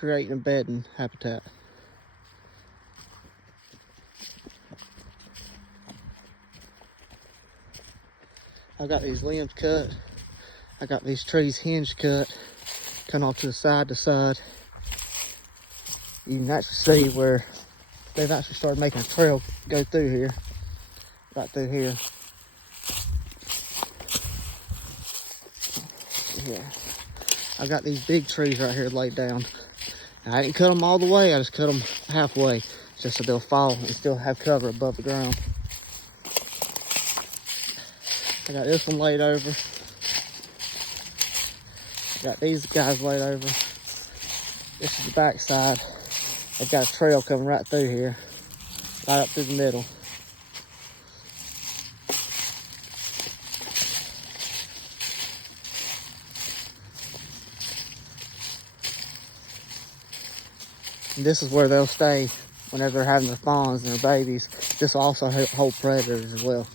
creating a bedding habitat. I got these limbs cut. I got these trees hinge cut, coming off to the side to side. You can actually see where they've actually started making a trail go through here, right through here. Yeah, I got these big trees right here laid down. And I didn't cut them all the way, I just cut them halfway, just so they'll fall and still have cover above the ground. I got this one laid over. Got these guys laid over. This is the back side. They've got a trail coming right through here, right up through the middle. And this is where they'll stay whenever they're having their fawns and their babies. This will also hold predators as well.